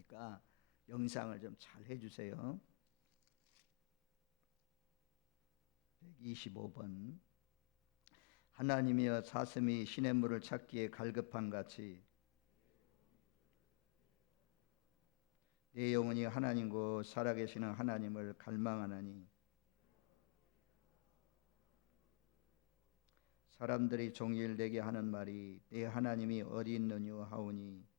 테니까 영상을 좀 잘 해주세요. 125번. 하나님이여 사슴이 시냇물을 찾기에 갈급한 같이 내 영혼이 하나님과 살아계시는 하나님을 갈망하나니 사람들이 종일 내게 하는 말이 내 하나님이 어디 있느냐 하오니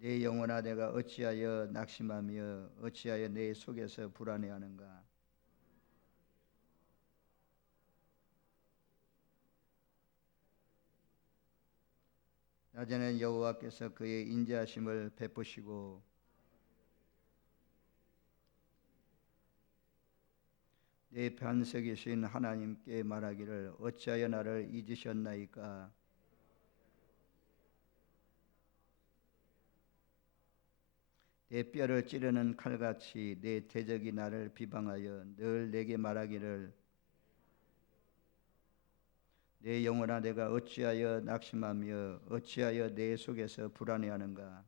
내 영혼아 내가 어찌하여 낙심하며 어찌하여 내 속에서 불안해하는가. 낮에는 여호와께서 그의 인자하심을 베푸시고 내 반석이신 하나님께 말하기를 어찌하여 나를 잊으셨나이까. 내 뼈를 찌르는 칼같이 내 대적이 나를 비방하여 늘 내게 말하기를 내 영혼아 내가 어찌하여 낙심하며 어찌하여 내 속에서 불안해하는가.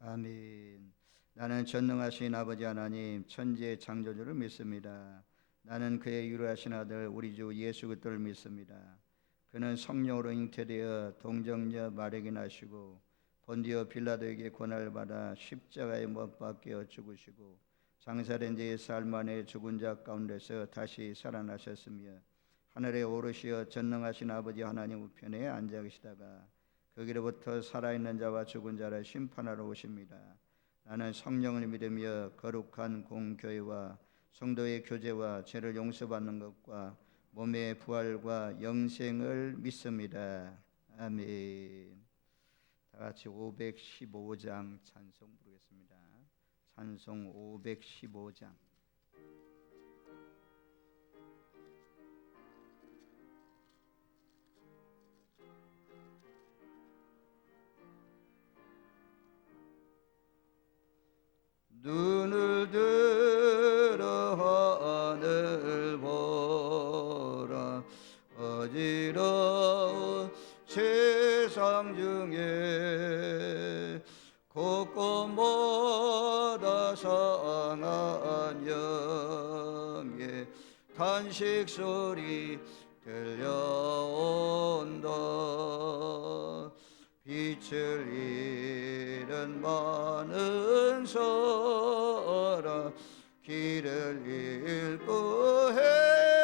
아멘. 나는 전능하신 아버지 하나님 천지의 창조주를 믿습니다. 나는 그의 유일하신 아들 우리 주 예수 그리스도를 믿습니다. 그는 성령으로 잉태되어 동정녀 마리아에게 나시고 본디오 빌라도에게 고난을 받아 십자가에 못 박혀 죽으시고 장사된 지 사흘 만에 죽은 자 가운데서 다시 살아나셨으며 하늘에 오르시어 전능하신 아버지 하나님 우편에 앉아 계시다가 거기로부터 살아있는 자와 죽은 자를 심판하러 오십니다. 나는 성령을 믿으며 거룩한 공교회와 성도의 교제와 죄를 용서받는 것과 몸의 부활과 영생을 믿습니다. 아멘. 다 같이 515장 찬송 부르겠습니다. 찬송 515장. 눈을 들어 하늘 보라. 어지러운 세상 중에 곳곳마다 상한 영의 탄식 소리 들려온다. 빛을 잃은 많은 사람 길을 잃고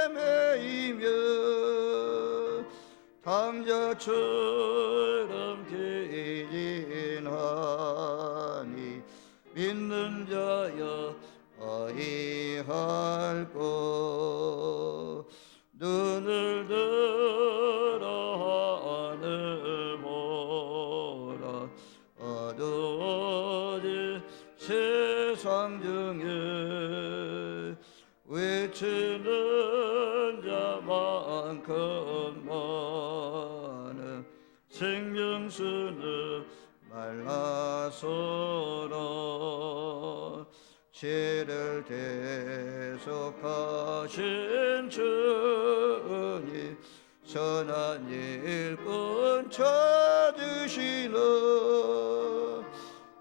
헤매이며 당자처럼 기진하니 믿는 자여 어이할꼬. 눈을 들어 하늘 보라. 어두워진 세상 중에 외치는 자만큼 많은 생명수는 말라서라. 죄를 대속하신 주님 선한 일꾼 찾으시나.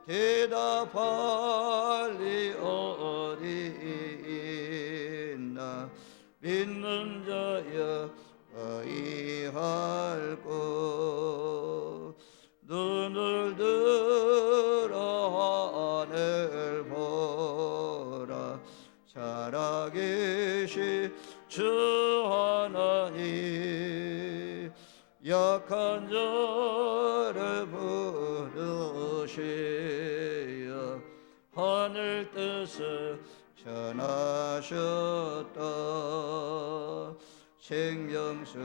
대답할 리 어디 있나. 믿는 자여 어이할꼬. 눈을 들어 하늘 보라. 살아계신 주 하나님 약한 자를 부르시어 하늘 뜻을 전하셨다. 생명수는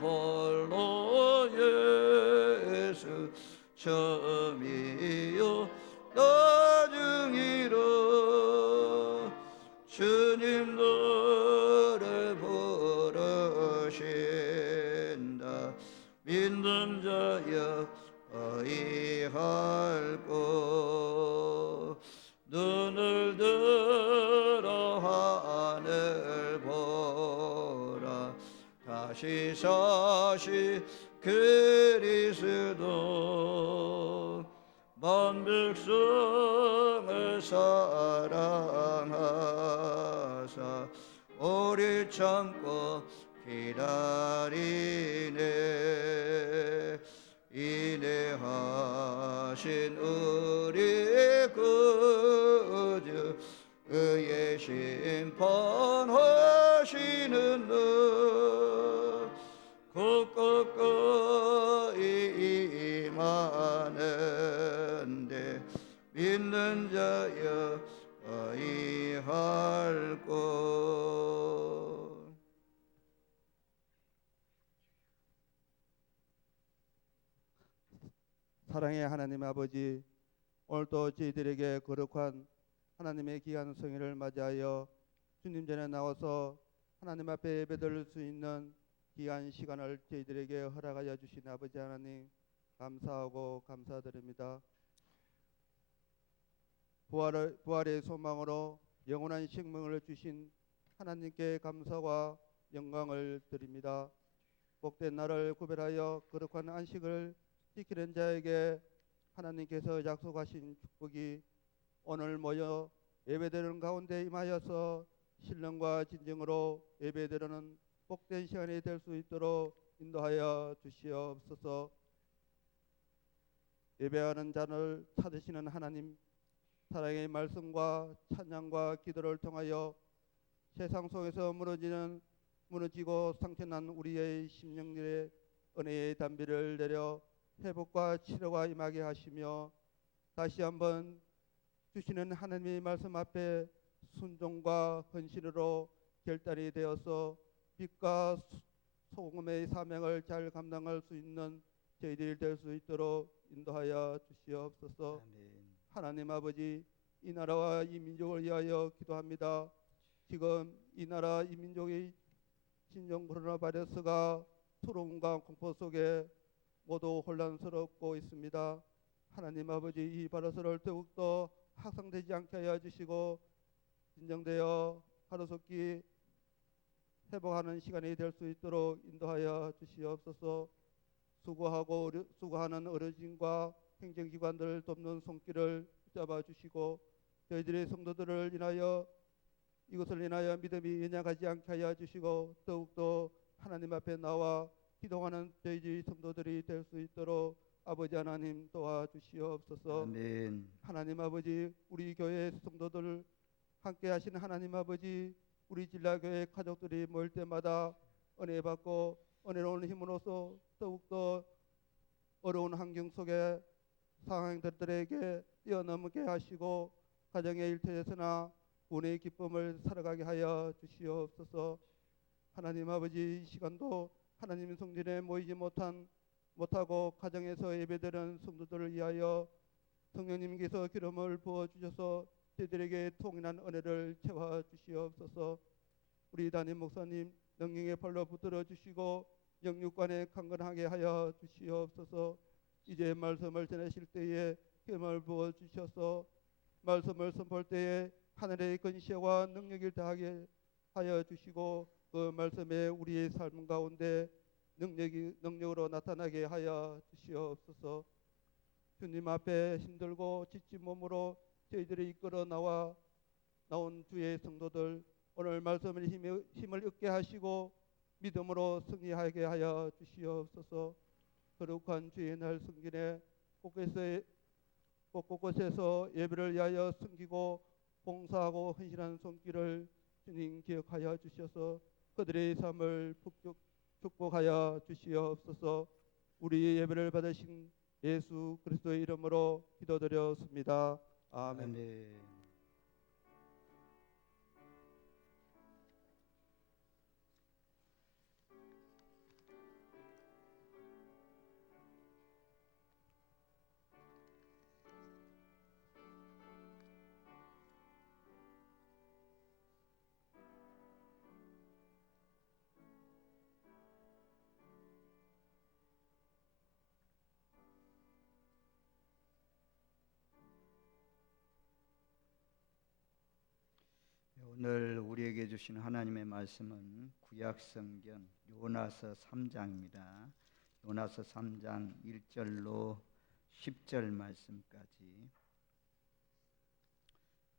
홀로 예수 처음이요 나중이라. 주님 너를 부르신다. 믿는 자여 어이할꼬. 눈을 들어 지사시 그리스도 만 백성을 사랑하사 오래 참고 기다리네. 인내하신 우리 구주 의의 심판하시는 너 굳건히 임하는데 믿는 자여 의할 것. 사랑의 하나님 아버지, 오늘도 저희들에게 거룩한 하나님의 귀한 성회를 맞이하여 주님 전에 나와서 하나님 앞에 예배드릴 수 있는 귀한 시간을 저희들에게 허락하여 주신 아버지 하나님 감사하고 감사드립니다. 부활의 소망으로 영원한 생명을 주신 하나님께 감사와 영광을 드립니다. 복된 날을 구별하여 거룩한 안식을 지키는 자에게 하나님께서 약속하신 축복이 오늘 모여 예배드리는 가운데 임하여서 신령과 진정으로 예배드리는 복된 시간이 될 수 있도록 인도하여 주시옵소서. 예배하는 자를 찾으시는 하나님, 사랑의 말씀과 찬양과 기도를 통하여 세상 속에서 무너지고 상처난 우리의 심령들의 은혜의 담비를 내려 회복과 치료가 임하게 하시며 다시 한번 주시는 하나님의 말씀 앞에 순종과 헌신으로 결단이 되어서 빛과 소금의 사명을 잘 감당할 수 있는 저희들이 될 수 있도록 인도하여 주시옵소서. 아멘. 하나님 아버지, 이 나라와 이 민족을 위하여 기도합니다. 지금 이 나라 이 민족의 신종 코로나 바이러스가 두려움과 공포 속에 모두 혼란스럽고 있습니다. 하나님 아버지, 이 바이러스를 더욱더 확산되지 않게 하여 주시고 진정되어 하루속히 회복하는 시간이 될 수 있도록 인도하여 주시옵소서. 수고하는 어르신과 행정기관들 돕는 손길을 붙잡아 주시고 저희들의 성도들을 인하여 이것을 인하여 믿음이 연약하지 않게 하여 주시고 더욱더 하나님 앞에 나와 기도하는 저희 성도들이 될 수 있도록 아버지 하나님 도와주시옵소서. 아멘. 하나님 아버지, 우리 교회 성도들 함께 하시는 하나님 아버지, 우리 진라교회 가족들이 모일 때마다 은혜 받고 은혜로운 힘으로써 더욱더 어려운 환경 속에 상황들에게 뛰어넘게 하시고 가정의 일터에서나 은혜의 기쁨을 살아가게 하여 주시옵소서. 하나님 아버지, 이 시간도 하나님 성전에 모이지 못하고 가정에서 예배드리는 성도들을 위하여 성령님께서 기름을 부어주셔서 저희들에게 통일한 은혜를 채워 주시옵소서. 우리 담임 목사님 능력의 팔로 붙들어 주시고 영육간에 강건하게 하여 주시옵소서. 이제 말씀을 전하실 때에 힘을 부어 주셔서 말씀을 선포할 때에 하늘의 권세와 능력을 다하게 하여 주시고 그 말씀에 우리의 삶 가운데 능력으로 나타나게 하여 주시옵소서. 주님 앞에 힘들고 지친 몸으로 저희들이 이끌어 나온 주의 성도들 오늘 말씀을 힘을 얻게 하시고 믿음으로 승리하게 하여 주시옵소서. 거룩한 주의 날 성전에 곳곳에서 예배를 위하여 섬기고 봉사하고 헌신한 손길을 주님 기억하여 주셔서 그들의 삶을 축복하여 주시옵소서. 우리 예배를 받으신 예수 그리스도의 이름으로 기도드렸습니다. 아멘. 아멘. 오늘 우리에게 주신 하나님의 말씀은 구약성경 요나서 3장입니다. 요나서 3장 1절로 10절 말씀까지.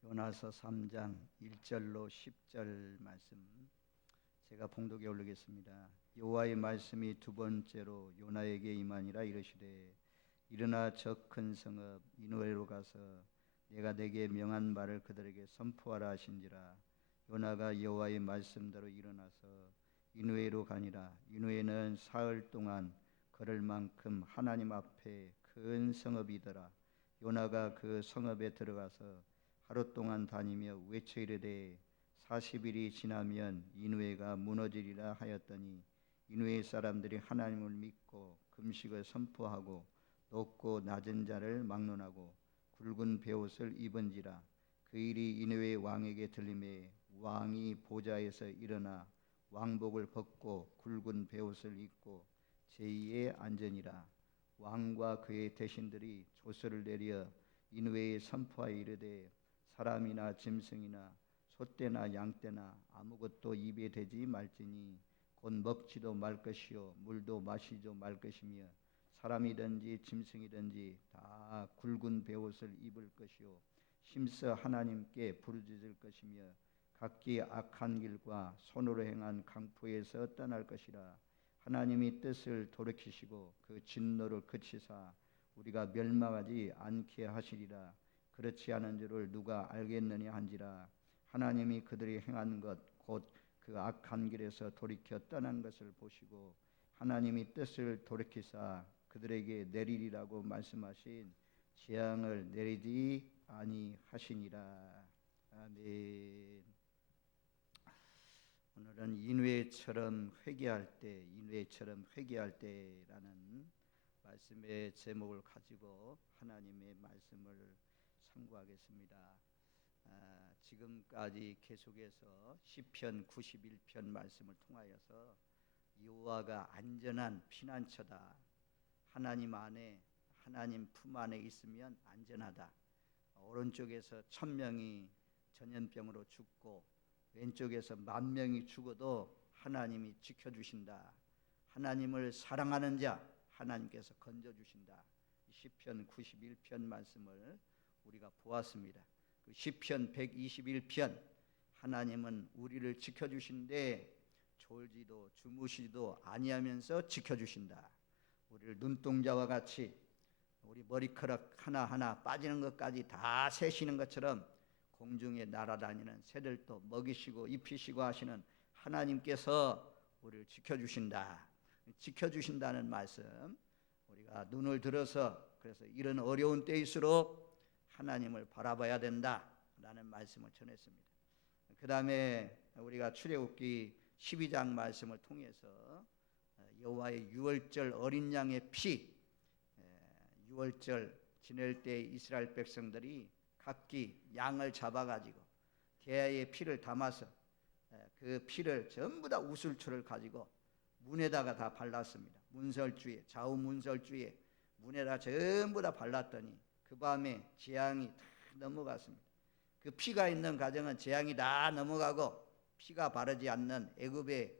요나서 3장 1절로 10절 말씀 제가 봉독에 올리겠습니다. 여호와의 말씀이 두 번째로 요나에게 임하니라. 이르시되 일어나 저 큰 성읍 니느웨로 가서 내가 내게 명한 말을 그들에게 선포하라 하신지라. 요나가 여호와의 말씀대로 일어나서 니느웨로 가니라. 니느웨는 사흘 동안 걸을 만큼 하나님 앞에 큰 성읍이더라. 요나가 그 성읍에 들어가서 하루 동안 다니며 외쳐 이르되 40일이 지나면 니느웨가 무너지리라 하였더니 니느웨 사람들이 하나님을 믿고 금식을 선포하고 높고 낮은 자를 막론하고 굵은 베옷을 입은지라. 그 일이 니느웨 왕에게 들림에 왕이 보좌에서 일어나 왕복을 벗고 굵은 베옷을 입고 제2에 앉으니라. 왕과 그의 대신들이 조서를 내려 니느웨에 선포하여 이르되 사람이나 짐승이나 소떼나 양떼나 아무것도 입에 대지 말지니 곧 먹지도 말 것이요 물도 마시지도 말 것이며 사람이든지 짐승이든지 다 굵은 베옷을 입을 것이요 힘써 하나님께 부르짖을 것이며 각기 악한 길과 손으로 행한 강포에서 떠날 것이라. 하나님이 뜻을 돌이키시고 그 진노를 그치사 우리가 멸망하지 않게 하시리라. 그렇지 않은 줄을 누가 알겠느냐 한지라. 하나님이 그들이 행한 것 곧 그 악한 길에서 돌이켜 떠난 것을 보시고 하나님이 뜻을 돌이키사 그들에게 내리리라고 말씀하신 재앙을 내리지 아니하시니라. 아멘. 오늘은 니느웨처럼 회개할 때라는 말씀의 제목을 가지고 하나님의 말씀을 상고하겠습니다. 지금까지 계속해서 시편 91편 말씀을 통하여서 여호와가 안전한 피난처다. 하나님 안에 하나님 품 안에 있으면 안전하다. 오른쪽에서 1000명이 전염병으로 죽고 왼쪽에서 10,000명이 죽어도 하나님이 지켜주신다. 하나님을 사랑하는 자 하나님께서 건져주신다. 시편 91편 말씀을 우리가 보았습니다. 그 시편 121편 하나님은 우리를 지켜주신데 졸지도 주무시지도 아니하면서 지켜주신다. 우리를 눈동자와 같이 우리 머리카락 하나하나 빠지는 것까지 다 세시는 것처럼 공중에 날아다니는 새들도 먹이시고 입히시고 하시는 하나님께서 우리를 지켜주신다. 지켜주신다는 말씀 우리가 눈을 들어서 그래서 이런 어려운 때일수록 하나님을 바라봐야 된다라는 말씀을 전했습니다. 그 다음에 우리가 출애굽기 12장 말씀을 통해서 여호와의 유월절 어린 양의 피, 유월절 지낼 때 이스라엘 백성들이 각기 양을 잡아가지고 개의 피를 담아서 그 피를 전부 다 우슬초를 가지고 문에다가 다 발랐습니다. 문설주에 좌우 문설주에 문에다 전부 다 발랐더니 그 밤에 재앙이 다 넘어갔습니다. 그 피가 있는 가정은 재앙이 다 넘어가고 피가 바르지 않는 애굽의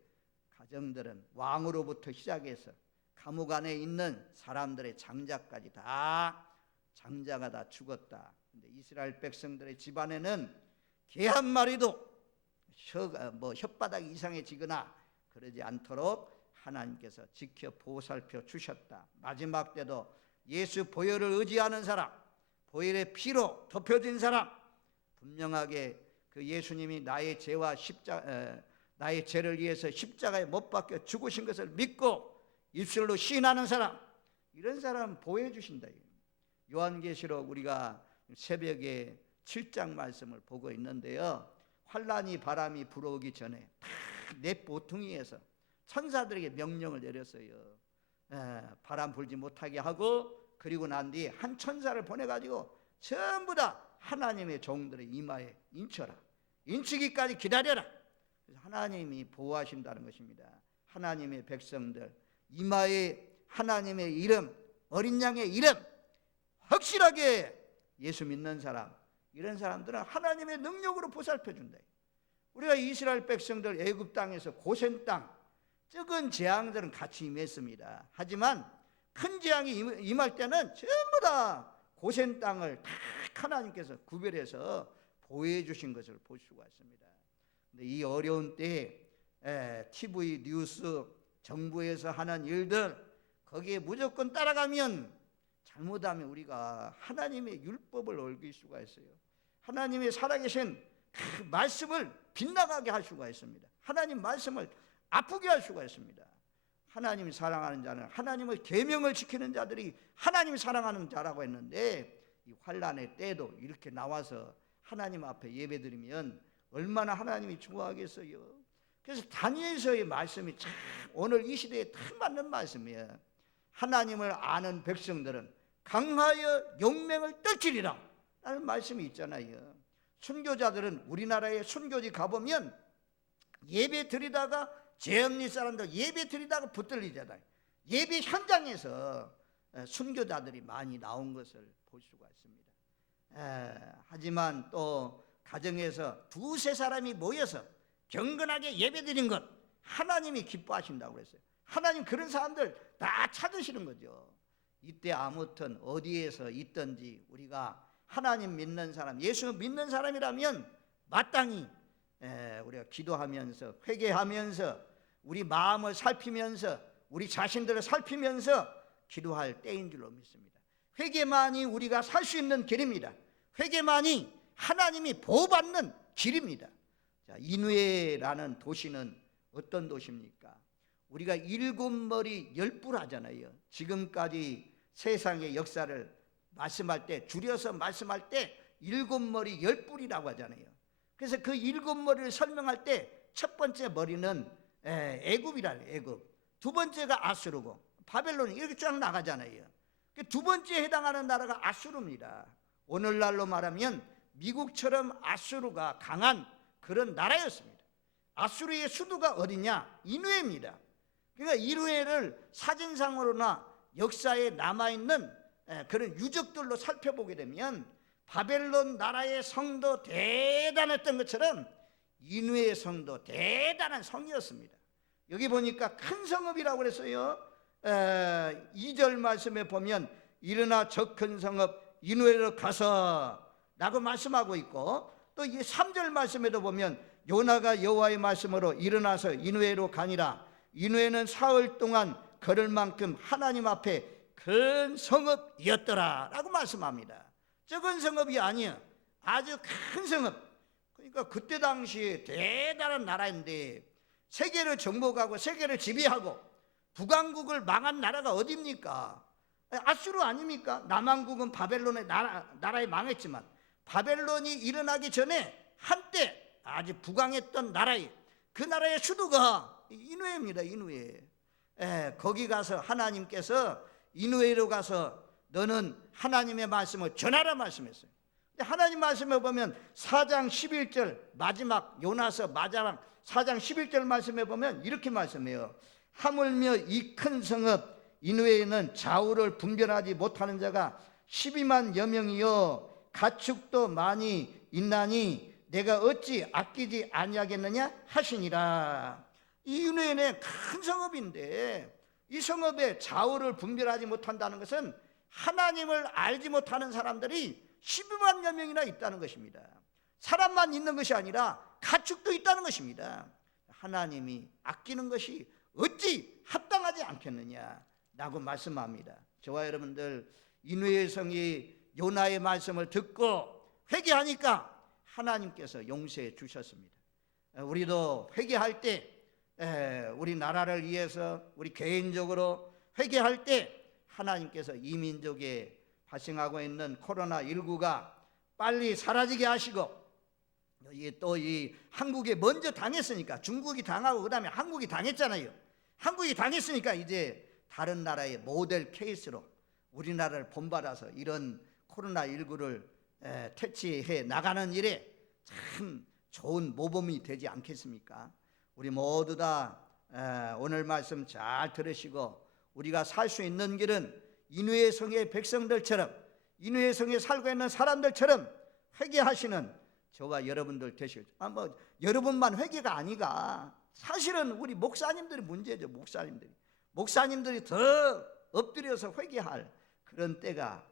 가정들은 왕으로부터 시작해서 감옥 안에 있는 사람들의 장자까지 다 장자가 다 죽었다. 근데 이스라엘 백성들의 집안에는 개 한 마리도 혓바닥 이상해지거나 그러지 않도록 하나님께서 지켜 보살펴 주셨다. 마지막 때도 예수 보혈을 의지하는 사람, 보혈의 피로 덮여진 사람, 분명하게 그 예수님이 나의 죄를 위해서 십자가에 못 박혀 죽으신 것을 믿고 입술로 시인하는 사람, 이런 사람 보호해 주신다. 요한계시록 우리가 새벽에 7장 말씀을 보고 있는데요. 환란이 바람이 불어오기 전에 다 내 보퉁이에서 천사들에게 명령을 내렸어요. 바람 불지 못하게 하고 그리고 난 뒤에 한 천사를 보내가지고 전부 다 하나님의 종들의 이마에 인쳐라. 인치기까지 기다려라. 그래서 하나님이 보호하신다는 것입니다. 하나님의 백성들 이마에 하나님의 이름, 어린 양의 이름 확실하게 예수 믿는 사람, 이런 사람들은 하나님의 능력으로 보살펴 준다. 우리가 이스라엘 백성들 애굽 땅에서 고센 땅 적은 재앙들은 같이 임했습니다. 하지만 큰 재앙이 임할 때는 전부 다 고센 땅을 다 하나님께서 구별해서 보호해 주신 것을 볼 수가 있습니다. 근데 이 어려운 때에 TV 뉴스 정부에서 하는 일들 거기에 무조건 따라가면 잘못하면 우리가 하나님의 율법을 어길 수가 있어요. 하나님의 살아계신 그 말씀을 빗나가게 할 수가 있습니다. 하나님 말씀을 아프게 할 수가 있습니다. 하나님이 사랑하는 자는 하나님의 계명을 지키는 자들이 하나님이 사랑하는 자라고 했는데 이 환난의 때도 이렇게 나와서 하나님 앞에 예배드리면 얼마나 하나님이 좋아하겠어요. 그래서 다니엘서의 말씀이 참 오늘 이 시대에 딱 맞는 말씀이에요. 하나님을 아는 백성들은 강하여 용맹을 떨치리라 라는 말씀이 있잖아요. 순교자들은 우리나라에 순교지 가보면 예배 드리다가 제언니 사람들 예배 드리다가 붙들리잖아요. 예배 현장에서 순교자들이 많이 나온 것을 볼 수가 있습니다. 하지만 또 가정에서 두세 사람이 모여서 경건하게 예배 드린 것 하나님이 기뻐하신다고 그랬어요. 하나님 그런 사람들 다 찾으시는 거죠. 이때 아무튼 어디에서 있든지 우리가 하나님 믿는 사람, 예수 믿는 사람이라면 마땅히 우리가 기도하면서 회개하면서 우리 마음을 살피면서 우리 자신들을 살피면서 기도할 때인 줄로 믿습니다. 회개만이 우리가 살 수 있는 길입니다. 회개만이 하나님이 보호받는 길입니다. 자, 이누에라는 도시는 어떤 도시입니까? 우리가 일곱 머리 열불 하잖아요. 지금까지 세상의 역사를 말씀할 때 줄여서 말씀할 때 일곱 머리 열불이라고 하잖아요. 그래서 그 일곱 머리를 설명할 때 첫 번째 머리는 애굽이라는 애굽, 두 번째가 아수르고 바벨론이 이렇게 쫙 나가잖아요. 두 번째에 해당하는 나라가 아수르입니다. 오늘날로 말하면 미국처럼 아수르가 강한 그런 나라였습니다. 아수르의 수도가 어디냐? 이누에입니다. 그러니까 이누에를 사진상으로나 역사에 남아있는 그런 유적들로 살펴보게 되면 바벨론 나라의 성도 대단했던 것처럼 이누의 성도 대단한 성이었습니다. 여기 보니까 큰 성읍이라고 그랬어요. 2절 말씀에 보면 일어나 저 큰 성읍 이누에로 가서 라고 말씀하고 있고, 또 이 3절 말씀에도 보면 요나가 여호와의 말씀으로 일어나서 이누에로 가니라. 이누에는 사흘 동안 걸을 만큼 하나님 앞에 큰 성읍이었더라 라고 말씀합니다. 적은 성읍이 아니에요. 아주 큰 성읍. 그러니까 그때 당시에 대단한 나라인데 세계를 정복하고 세계를 지배하고 북왕국을 망한 나라가 어디입니까? 아수르 아닙니까? 남왕국은 바벨론의 나라에 망했지만 바벨론이 일어나기 전에 한때 아주 부강했던 나라에 그 나라의 수도가 이누에입니다. 이누에. 거기 가서 하나님께서 이누에로 가서 너는 하나님의 말씀을 전하라 말씀했어요. 하나님 말씀에 보면 4장 11절 마지막 요나서 마지막 4장 11절 말씀에 보면 이렇게 말씀해요. 하물며 이 큰 성읍 이누에는 좌우를 분별하지 못하는 자가 12만여 명이요 가축도 많이 있나니 내가 어찌 아끼지 아니하겠느냐 하시니라. 이 이누에는 큰 성읍인데 이 성읍의 좌우를 분별하지 못한다는 것은 하나님을 알지 못하는 사람들이 12만여 명이나 있다는 것입니다. 사람만 있는 것이 아니라 가축도 있다는 것입니다. 하나님이 아끼는 것이 어찌 합당하지 않겠느냐 라고 말씀합니다. 저와 여러분들 이누의 성이 요나의 말씀을 듣고 회개하니까 하나님께서 용서해 주셨습니다. 우리도 회개할 때 우리 나라를 위해서 우리 개인적으로 회개할 때 하나님께서 이 민족에 발생하고 있는 코로나19가 빨리 사라지게 하시고, 또 이 한국에 먼저 당했으니까 중국이 당하고 그 다음에 한국이 당했잖아요. 한국이 당했으니까 이제 다른 나라의 모델 케이스로 우리나라를 본받아서 이런 코로나19를 퇴치해 나가는 일에 참 좋은 모범이 되지 않겠습니까? 우리 모두 다 오늘 말씀 잘 들으시고 우리가 살 수 있는 길은 이누의 성의 백성들처럼 이누의 성에 살고 있는 사람들처럼 회개하시는 저와 여러분들 되실 여러분만 회개가 아니가. 사실은 우리 목사님들이 문제죠. 목사님들이 더 엎드려서 회개할 그런 때가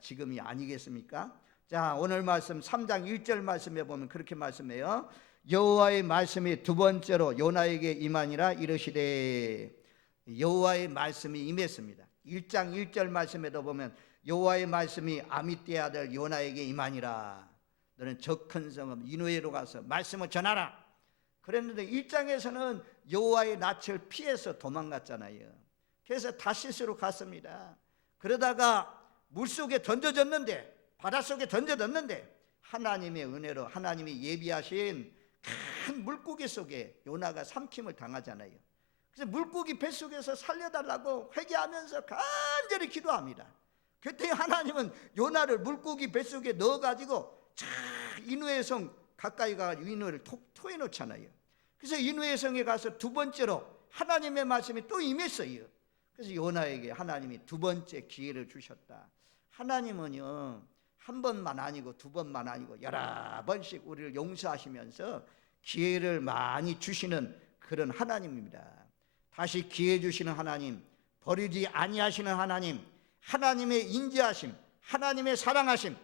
지금이 아니겠습니까? 자, 오늘 말씀 3장 1절 말씀에 보면 그렇게 말씀해요. 여호와의 말씀이 두 번째로 요나에게 임하니라 이르시되. 여호와의 말씀이 임했습니다. 1장 1절 말씀에도 보면 여호와의 말씀이 아미떼의 아들 요나에게 임하니라. 너는 저 큰 성읍 니느웨로 가서 말씀을 전하라. 그랬는데 1장에서는 여호와의 낯을 피해서 도망갔잖아요. 그래서 다시스로 갔습니다. 그러다가 물속에 던져졌는데, 바닷속에 던져졌는데 하나님의 은혜로 하나님이 예비하신 큰 물고기 속에 요나가 삼킴을 당하잖아요. 그래서 물고기 뱃속에서 살려달라고 회개하면서 간절히 기도합니다. 그때 하나님은 요나를 물고기 뱃속에 넣어가지고 이누의 성 가까이 가가지고 이누를 토해 놓잖아요. 그래서 이누의 성에 가서 두 번째로 하나님의 말씀이 또 임했어요. 그래서 요나에게 하나님이 두 번째 기회를 주셨다. 하나님은요, 한 번만 아니고 두 번만 아니고 여러 번씩 우리를 용서하시면서 기회를 많이 주시는 그런 하나님입니다. 다시 기회 주시는 하나님, 버리지 아니하시는 하나님, 하나님의 인자하심, 하나님의 사랑하심,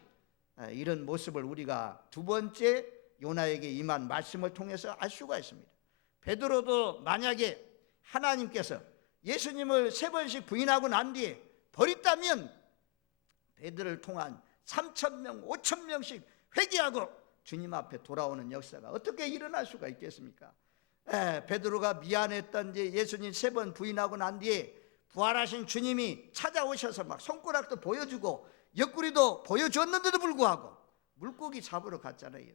이런 모습을 우리가 두 번째 요나에게 임한 말씀을 통해서 알 수가 있습니다. 베드로도 만약에 하나님께서 예수님을 3번씩 부인하고 난 뒤에 버렸다면 베드로를 통한 3,000명, 5,000명씩 회개하고 주님 앞에 돌아오는 역사가 어떻게 일어날 수가 있겠습니까? 베드로가 미안했던지 예수님 3번 부인하고 난 뒤에 부활하신 주님이 찾아오셔서 막 손가락도 보여주고 옆구리도 보여줬는데도 불구하고 물고기 잡으러 갔잖아요.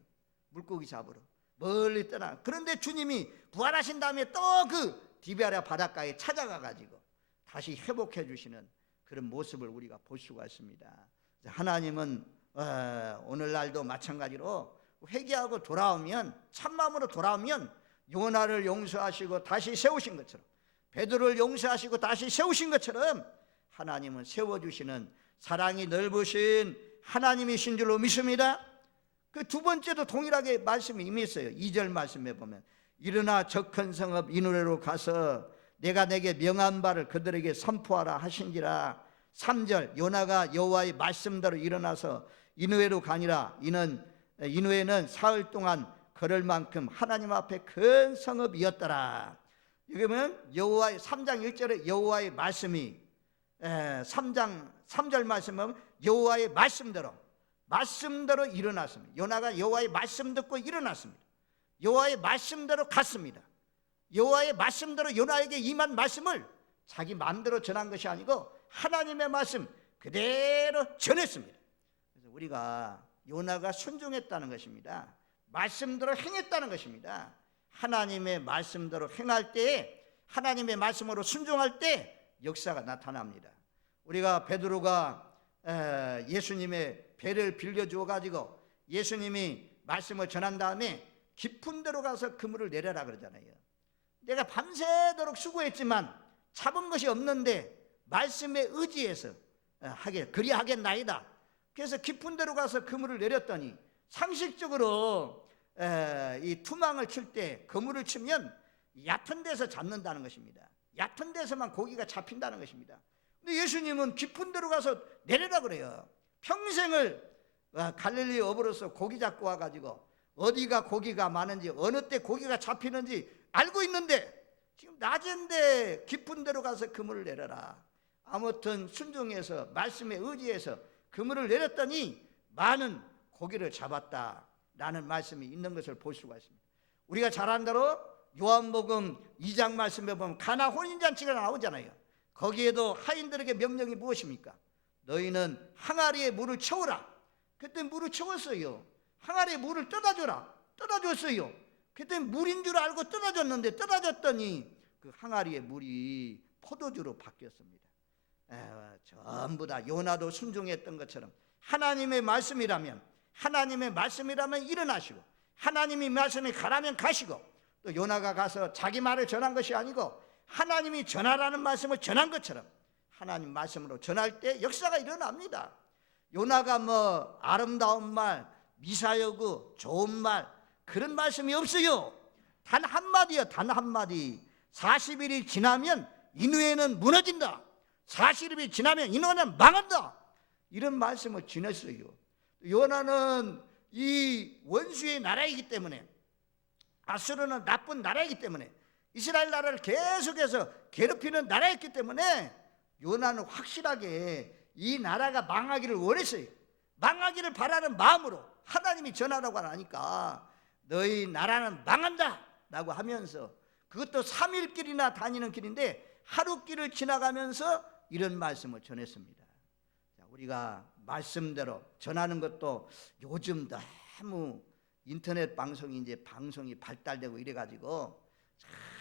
물고기 잡으러 멀리 떠나. 그런데 주님이 부활하신 다음에 또 그 디베랴 바닷가에 찾아가 가지고 다시 회복해 주시는 그런 모습을 우리가 볼 수가 있습니다. 하나님은 오늘날도 마찬가지로 회개하고 돌아오면, 참마음으로 돌아오면 요나를 용서하시고 다시 세우신 것처럼, 베드로를 용서하시고 다시 세우신 것처럼 하나님은 세워주시는 사랑이 넓으신 하나님이신 줄로 믿습니다. 그 두 번째도 동일하게 말씀이 임했어요. 2절 말씀에 보면 일어나 저 큰 성읍 니느웨로 가서 내가 내게 명한 바를 그들에게 선포하라 하신지라. 3절 요나가 여호와의 말씀대로 일어나서 니느웨로 가니라. 이는 니느웨는 사흘 동안 걸을 만큼 하나님 앞에 큰 성읍이었더라. 여기 보면 여호와의 3장 1절에 여호와의 말씀이 3장 3절 말씀은 여호와의 말씀대로 일어났습니다. 요나가 여호와의 말씀 듣고 일어났습니다. 여호와의 말씀대로 갔습니다. 여호와의 말씀대로 요나에게 임한 말씀을 자기 마음대로 전한 것이 아니고 하나님의 말씀 그대로 전했습니다. 그래서 우리가 요나가 순종했다는 것입니다. 말씀대로 행했다는 것입니다. 하나님의 말씀대로 행할 때, 하나님의 말씀으로 순종할 때 역사가 나타납니다. 우리가 베드로가 예수님의 배를 빌려주어 가지고 예수님이 말씀을 전한 다음에 깊은 데로 가서 그물을 내려라 그러잖아요. 내가 밤새도록 수고했지만 잡은 것이 없는데 말씀에 의지해서 그리하겠나이다. 그래서 깊은 데로 가서 그물을 내렸더니 상식적으로 이 투망을 칠 때 그물을 치면 얕은 데서 잡는다는 것입니다. 얕은 데서만 고기가 잡힌다는 것입니다. 근데 예수님은 깊은 데로 가서 내려라 그래요. 평생을 갈릴리 어부로서 고기 잡고 와가지고 어디가 고기가 많은지 어느 때 고기가 잡히는지 알고 있는데 지금 낮은데 깊은 데로 가서 그물을 내려라. 아무튼 순종해서 말씀에 의지해서 그물을 내렸더니 많은 고기를 잡았다라는 말씀이 있는 것을 볼 수가 있습니다. 우리가 잘 아는 대로 요한복음 2장 말씀에 보면 가나 혼인잔치가 나오잖아요. 거기에도 하인들에게 명령이 무엇입니까? 너희는 항아리에 물을 채우라. 그때 물을 채웠어요. 항아리에 물을 떠다줬어요. 그때 물인 줄 알고 떠다줬더니 그 항아리의 물이 포도주로 바뀌었습니다. 전부 다 요나도 순종했던 것처럼 하나님의 말씀이라면 일어나시고, 하나님의 말씀이 가라면 가시고, 또 요나가 가서 자기 말을 전한 것이 아니고 하나님이 전하라는 말씀을 전한 것처럼 하나님 말씀으로 전할 때 역사가 일어납니다. 요나가 아름다운 말, 미사여구, 좋은 말, 그런 말씀이 없어요. 단 한마디요, 단 한마디. 40일이 지나면 인후에는 무너진다. 40일이 지나면 인후에는 망한다. 이런 말씀을 전했어요. 요나는 이 원수의 나라이기 때문에, 아수르는 나쁜 나라이기 때문에, 이스라엘 나라를 계속해서 괴롭히는 나라였기 때문에 요나는 확실하게 이 나라가 망하기를 원했어요. 망하기를 바라는 마음으로 하나님이 전하라고 하니까 너희 나라는 망한다 라고 하면서, 그것도 3일 길이나 다니는 길인데 하루 길을 지나가면서 이런 말씀을 전했습니다. 우리가 말씀대로 전하는 것도 요즘 너무 인터넷 방송이 이제 방송이 발달되고 이래가지고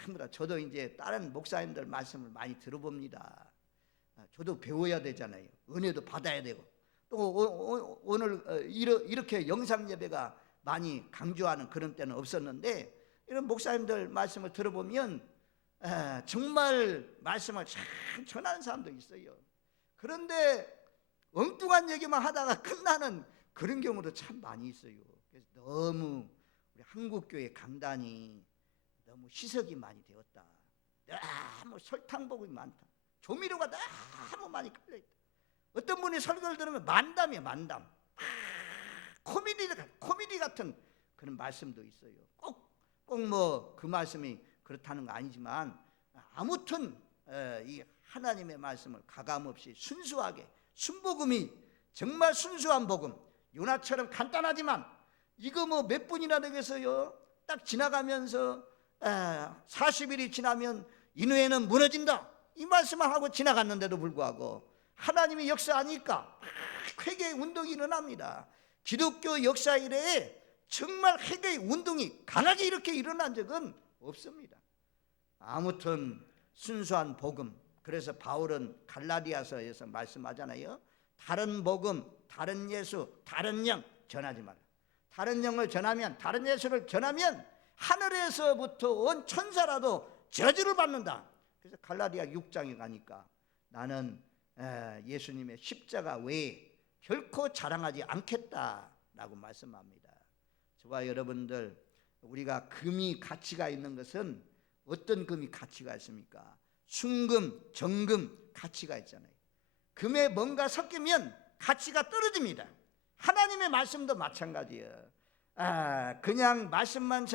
전부 다, 저도 이제 다른 목사님들 말씀을 많이 들어봅니다. 저도 배워야 되잖아요. 은혜도 받아야 되고, 또 오늘 이렇게 영상 예배가 많이 강조하는 그런 때는 없었는데, 이런 목사님들 말씀을 들어보면 정말 말씀을 잘 전하는 사람도 있어요. 그런데 엉뚱한 얘기만 하다가 끝나는 그런 경우도 참 많이 있어요. 그래서 너무 우리 한국교회 강단이 너무 희석이 많이 되었다. 너무 설탕복이 많다. 조미료가 너무 많이 깔려있다. 어떤 분이 설교를 들으면 만담이에요, 만담. 코미디 같은 그런 말씀도 있어요. 꼭 뭐 그 말씀이 그렇다는 거 아니지만, 아무튼 이 하나님의 말씀을 가감없이 순수하게, 순복음이 정말 순수한 복음, 요나처럼 간단하지만 이거 뭐 몇 분이나 되겠어요. 딱 지나가면서 40일이 지나면 인후에는 무너진다, 이 말씀을 하고 지나갔는데도 불구하고 하나님이 역사하니까 회개의 운동이 일어납니다. 기독교 역사 이래에 정말 회개의 운동이 강하게 이렇게 일어난 적은 없습니다. 아무튼 순수한 복음. 그래서 바울은 갈라디아서에서 말씀하잖아요. 다른 복음, 다른 예수, 다른 영 전하지 말라. 다른 영을 전하면, 다른 예수를 전하면 하늘에서부터 온 천사라도 저주를 받는다. 그래서 갈라디아 6장에 가니까 나는 예수님의 십자가 외에 결코 자랑하지 않겠다라고 말씀합니다. 저와 여러분들, 우리가 금이 가치가 있는 것은 어떤 금이 가치가 있습니까? 순금, 정금 가치가 있잖아요. 금에 뭔가 섞이면 가치가 떨어집니다. 하나님의 말씀도 마찬가지예요. 그냥 말씀만